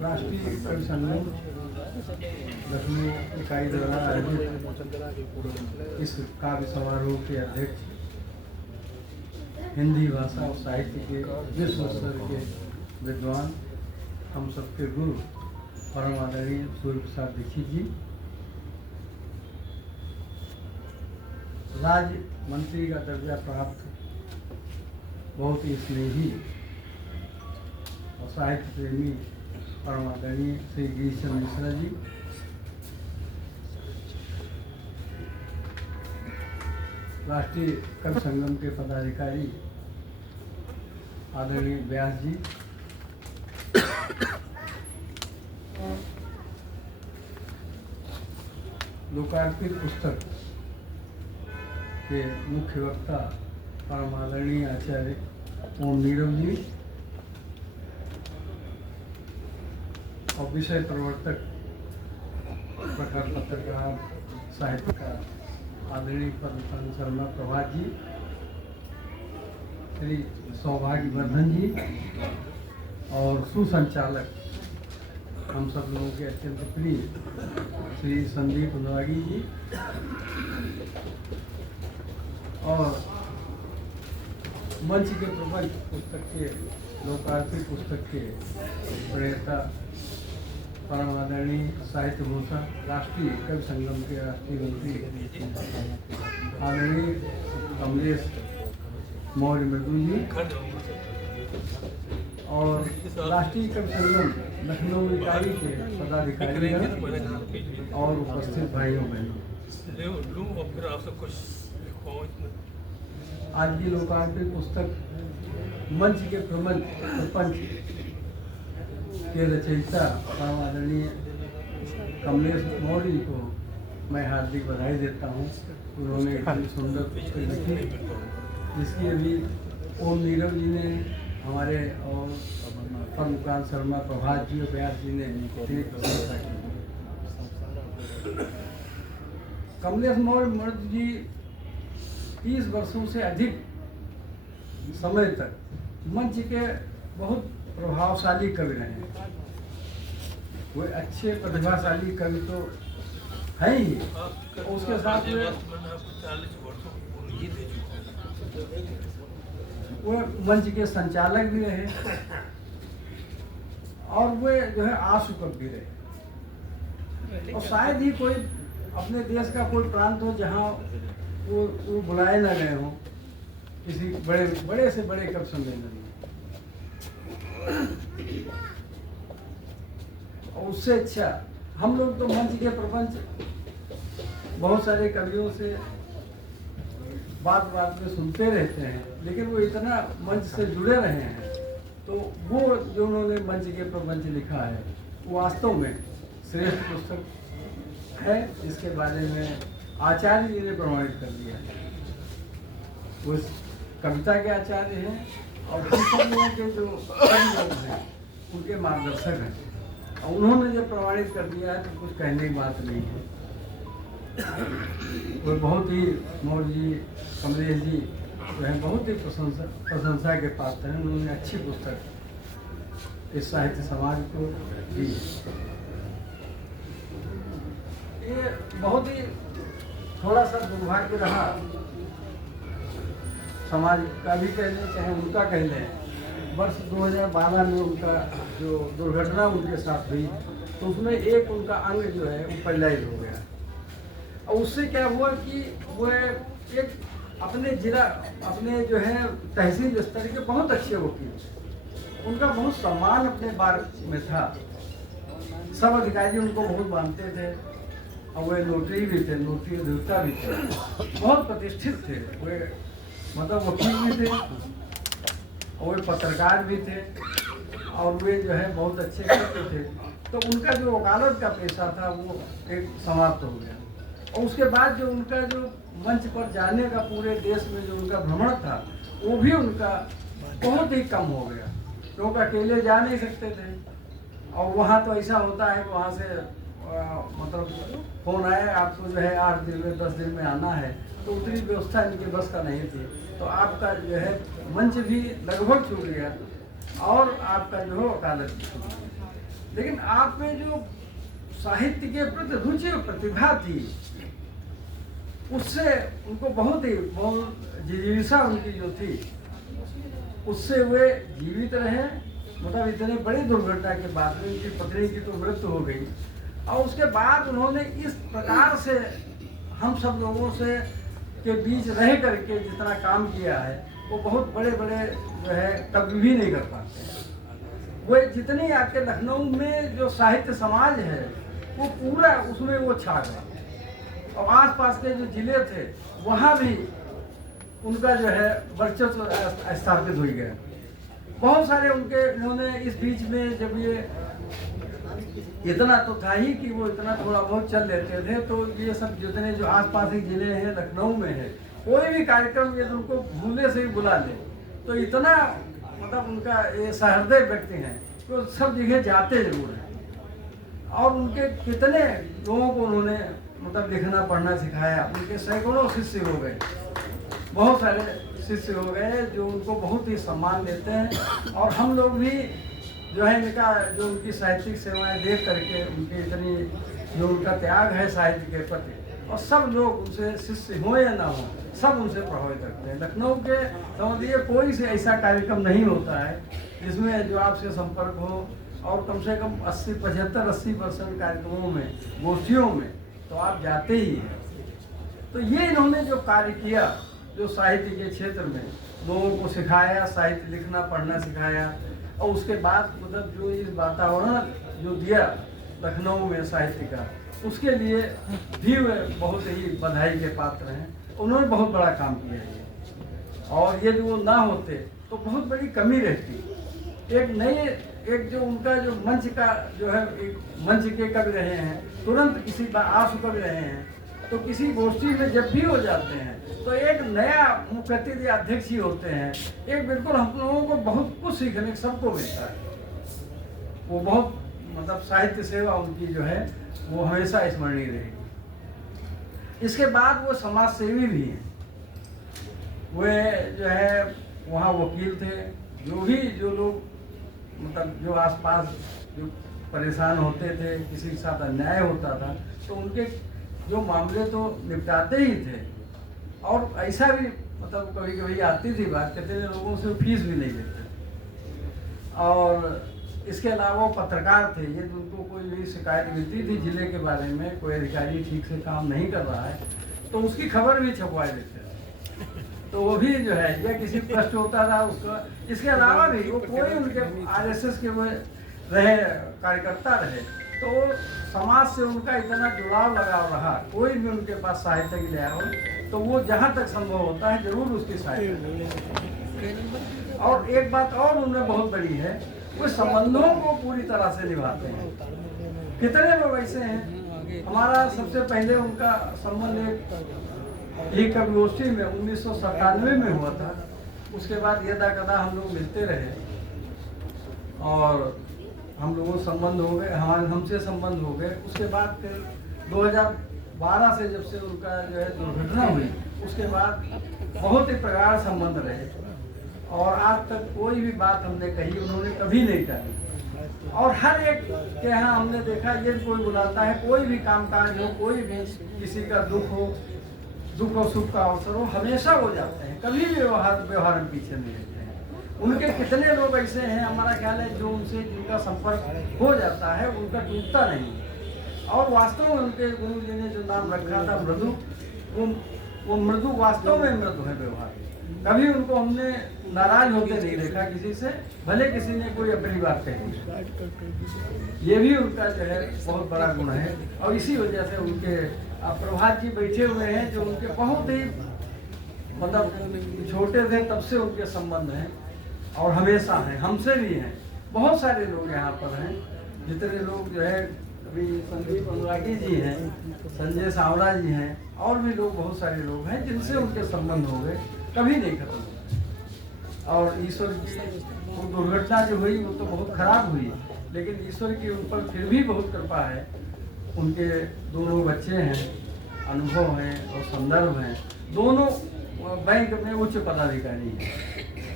राष्ट्रीय कवि सम्मेलन लखनऊ इकाई द्वारा आयोजित इस काव्य समारोह के अध्यक्ष हिंदी भाषा और साहित्य के विश्व स्तर के विद्वान, हम सबके गुरु परम आदरणीय सूर्य प्रसाद दीक्षित जी, राज्य मंत्री का दर्जा प्राप्त बहुत ही स्नेही और साहित्य प्रेमी परम आदरणीय श्री गिरीश चंद्र मिश्रा जी, राष्ट्रीय कवि संगम के पदाधिकारी आदरणीय व्यास जी, लोकार्पित पुस्तक के मुख्य वक्ता परम आदरणीय आचार्य ओम नीरव जी और विषय प्रवर्तक प्रखर पत्रकार साहित्यकार आदरणीय पद्मपाल शर्मा प्रभात जी, श्री सौभाग्यवर्धन जी और सुसंचालक हम सब लोगों के अत्यंत प्रिय श्री संदीप नवागी जी और मंच के प्रबंध पुस्तक के लोकार्पित पुस्तक के प्रणेता परम आदरणीय साहित्य भूषण राष्ट्रीय कवि संगम के राष्ट्रीय मंत्री आदरणीय कमलेश मौर्य मृदुल जी और राष्ट्रीय कवि संगम लखनऊ इकाई के पदाधिकारी और उपस्थित भाइयों बहनों, आज की लोकार्पित पुस्तक मंच के प्रपंच के रचयिता परम आदरणीय कमलेश मौर्य को मैं हार्दिक बधाई देता हूँ। उन्होंने इतनी सुंदर पुस्तक लिखी जिसकी अभी ओम नीरव जी ने हमारे और पद्मपाल शर्मा प्रभात जी और व्यास जी ने प्रशंसा की। कमलेश मौर्य जी 30 वर्षों से अधिक समय तक मंच के बहुत प्रभावशाली कवि रहे हैं। वो अच्छे प्रतिभाशाली कवि तो है ही, उसके साथ वो मंच के संचालक भी रहे और वे जो है आशु कवि भी रहे। और शायद ही कोई अपने देश का कोई प्रांत हो जहाँ वो बुलाए न गए हों किसी बड़े से बड़े कवि सम्मेलन में। और उससे अच्छा हम लोग तो मंच के प्रपंच बहुत सारे कवियों से बात में सुनते रहते हैं, लेकिन वो इतना मंच से जुड़े रहे हैं तो वो जो उन्होंने मंच के प्रपंच लिखा है वो वास्तव में श्रेष्ठ पुस्तक है, जिसके बारे में आचार्य जी ने प्रमाणित कर दिया है। वो कविता के आचार्य हैं और सब लोगों के जो लोग हैं उनके मार्गदर्शक हैं और उन्होंने जब प्रमाणित कर दिया है तो कुछ कहने की बात नहीं है। वो बहुत ही मौर्य जी कमलेश जी जो है बहुत ही प्रशंसा के पात्र हैं। उन्होंने अच्छी पुस्तक इस साहित्य समाज को दी। ये बहुत ही थोड़ा सा दुर्भाग्य रहा, समाज का भी कह लें चाहे उनका कह लें। वर्ष 2012 में उनका जो दुर्घटना उनके साथ हुई तो उसमें एक उनका अंग जो है वो पैरालाइज हो गया और उससे क्या हुआ कि वो एक अपने जो है तहसील स्तर के बहुत अच्छे वकील, उनका बहुत सम्मान अपने बार में था। सब अधिकारी उनको बहुत मानते थे और वे नोटरी भी थे, नोटरी अधिवक्ता भी थे, बहुत प्रतिष्ठित थे। वे मतलब वकील भी थे और वे पत्रकार भी थे और वे जो है बहुत अच्छे करते थे। तो उनका जो वकालत का पेशा था वो एक समाप्त हो गया और उसके बाद जो उनका जो मंच पर जाने का पूरे देश में जो उनका भ्रमण था वो भी उनका बहुत ही कम हो गया, क्योंकि अकेले जा नहीं सकते थे और वहाँ तो ऐसा होता है कि वहाँ से मतलब फ़ोन आया आपको जो है 8 दिन में 10 दिन में आना है, तो उतनी व्यवस्था इनकी बस का नहीं थी। तो आपका जो है मंच भी लगभग छूट गया और आपका जो है वकालत भी छूट गई। लेकिन आप में जो साहित्य के प्रति रुचि और प्रतिभा थी, उससे उनको बहुत जिज्ञासा उनकी जो थी, उससे वे जीवित रहे। मतलब इतने बड़ी दुर्घटना के बाद में उनकी पत्नी की तो मृत्यु हो गई, और उसके बाद उन्होंने इस प्रकार से हम सब लोगों से के बीच रह करके जितना काम किया है, वो बहुत बड़े बड़े जो है कभी भी नहीं कर पाते। वो जितनी आपके लखनऊ में जो साहित्य समाज है, वो पूरा उसमें वो छा गया, और आसपास के जो जिले थे वहाँ भी उनका जो है वर्चस्व स्थापित हो गया। बहुत सारे उनके इन्होंने इस बीच में, जब ये इतना तो था ही कि वो इतना थोड़ा बहुत चल लेते थे, तो ये सब जितने जो आसपास के जिले हैं, लखनऊ में है, कोई भी कार्यक्रम ये उनको भूले से ही बुला ले, तो इतना मतलब उनका ये सहृदय व्यक्ति हैं, तो सब जगह जाते जरूर हैं। और उनके कितने लोगों को उन्होंने मतलब लिखना पढ़ना सिखाया। उनके सैकड़ों शिष्य हो गए, बहुत सारे शिष्य हो गए जो उनको बहुत ही सम्मान देते हैं। और हम लोग भी जो है इनका जो उनकी साहित्यिक सेवाएं देख करके, उनकी इतनी जो उनका त्याग है साहित्य के प्रति, और सब लोग उनसे शिष्य हो या ना हो, सब उनसे प्रभावित रखते हैं। लखनऊ के समझिए कोई से ऐसा कार्यक्रम नहीं होता है जिसमें जो आपसे संपर्क हो, और कम से कम 80-85-80% कार्यक्रमों में, गोष्ठियों में तो आप जाते ही हैं। तो ये इन्होंने जो कार्य किया, जो साहित्य के क्षेत्र में लोगों को सिखाया, साहित्य लिखना पढ़ना सिखाया, और उसके बाद मतलब जो इस वातावरण जो दिया लखनऊ में साहित्य का, उसके लिए भी वे बहुत ही बधाई के पात्र हैं। उन्होंने बहुत बड़ा काम किया ये, और ये जो ना होते तो बहुत बड़ी कमी रहती। एक जो उनका जो मंच का जो है, एक मंच के कवि रहे हैं, तुरंत किसी आंसू कवि रहे हैं, तो किसी गोष्ठी में जब भी हो जाते हैं तो एक नया मुख्य अतिथि अध्यक्ष ही होते हैं। एक बिल्कुल हम लोगों को बहुत कुछ सीखने सबको मिलता है। वो बहुत मतलब साहित्य सेवा उनकी जो है वो हमेशा स्मरणीय रहेगी। इसके बाद वो समाज सेवी भी हैं। वे जो है वहाँ वकील थे। जो लोग मतलब जो आसपास जो परेशान होते थे, किसी के साथ अन्याय होता था, तो उनके जो मामले तो निपटाते ही थे। और ऐसा भी मतलब कभी कभी आती थी बात, कहते थे लोगों से फीस भी नहीं लेते। और इसके अलावा पत्रकार थे। ये उनको कोई भी शिकायत मिलती थी जिले के बारे में, कोई अधिकारी ठीक से काम नहीं कर रहा है, तो उसकी खबर भी छपवा देते थे। तो वो भी जो है, या किसी कष्ट होता था उसका। इसके अलावा भी वो कोई उनके आरएसएस के वो रहे, कार्यकर्ता रहे, तो समाज से उनका इतना जुड़ाव लगाव रहा। कोई भी उनके पास साहित्य के लिए हो तो वो जहाँ तक संभव होता है जरूर उसकी सहायता। और एक बात और उनमें बहुत बड़ी है, वो संबंधों को पूरी तरह से निभाते हैं। कितने लोग ऐसे हैं। हमारा सबसे पहले उनका संबंध एक कविगोष्ठी में 1997 में हुआ था। उसके बाद यदा कदा हम लोग मिलते रहे और हम लोगों से संबंध हो गए, हमसे संबंध हो गए। उसके बाद फिर 2012 से जब से उनका जो है दुर्घटना हुई, उसके बाद बहुत ही प्रगाढ़ संबंध रहे। और आज तक कोई भी बात हमने कही उन्होंने कभी नहीं कही। और हर एक के यहाँ हमने देखा, ये कोई बुलाता है, कोई भी कामकाज हो, कोई भी किसी का दुख और सुख का अवसर हो, हमेशा हो जाते हैं। कभी भी व्यवहार में पीछे नहीं रहते हैं। उनके कितने लोग ऐसे हैं, हमारा ख्याल है, जो उनसे जिनका संपर्क हो जाता है उनका टूटता नहीं। और वास्तव में उनके गुरु जी ने जो नाम रखा था मृदु, वो मृदु वास्तव में मृदु है व्यवहार। कभी उनको हमने नाराज होते नहीं देखा किसी से, भले किसी ने कोई अपनी बात कही। ये भी उनका जो है बहुत बड़ा गुण है। और इसी वजह से उनके प्रभात जी बैठे हुए हैं, जो उनके बहुत ही मतलब छोटे थे तब से उनके संबंध हैं और हमेशा हैं, हमसे भी हैं। बहुत सारे लोग यहाँ पर हैं, जितने लोग जो है, अभी संदीप अनुरागी जी हैं, संजय सावड़ा जी हैं, और भी लोग बहुत सारे लोग हैं जिनसे उनके संबंध हो गए, कभी नहीं खत्म होते। और ईश्वर की वो दुर्घटना जो हुई वो तो बहुत खराब हुई, लेकिन ईश्वर की उन पर फिर भी बहुत कृपा है। उनके दोनों बच्चे हैं, अनुभव हैं और संदर्भ हैं। दोनों बैंक में उच्च पदाधिकारी हैं,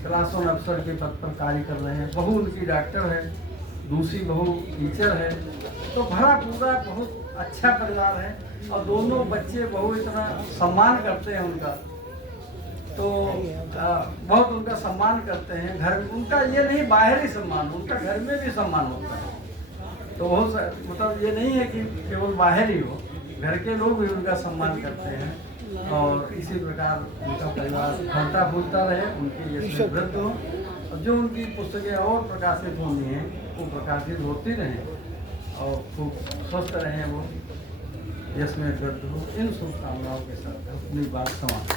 क्लास 1 अफसर के पद पर कार्य कर रहे हैं। बहू उनकी डॉक्टर है, दूसरी बहू टीचर है। तो भरा पूरा बहुत अच्छा परिवार है और दोनों बच्चे बहू इतना सम्मान करते हैं उनका, तो बहुत उनका सम्मान करते हैं। घर उनका ये नहीं बाहरी सम्मान, उनका घर में भी सम्मान होता है। तो बहुत मतलब ये नहीं है कि केवल बाहर ही हो, घर के लोग भी उनका सम्मान करते हैं। और इसी प्रकार उनका परिवार फलता फूलता रहे, उनकी ये वृद्ध हो और जो उनकी पुस्तकें और प्रकाशित होनी हैं वो प्रकाशित होती रहें और खूब स्वस्थ रहें वो, यश में वृद्ध हो। इन शुभकामनाओं के साथ अपनी बात समाप्त।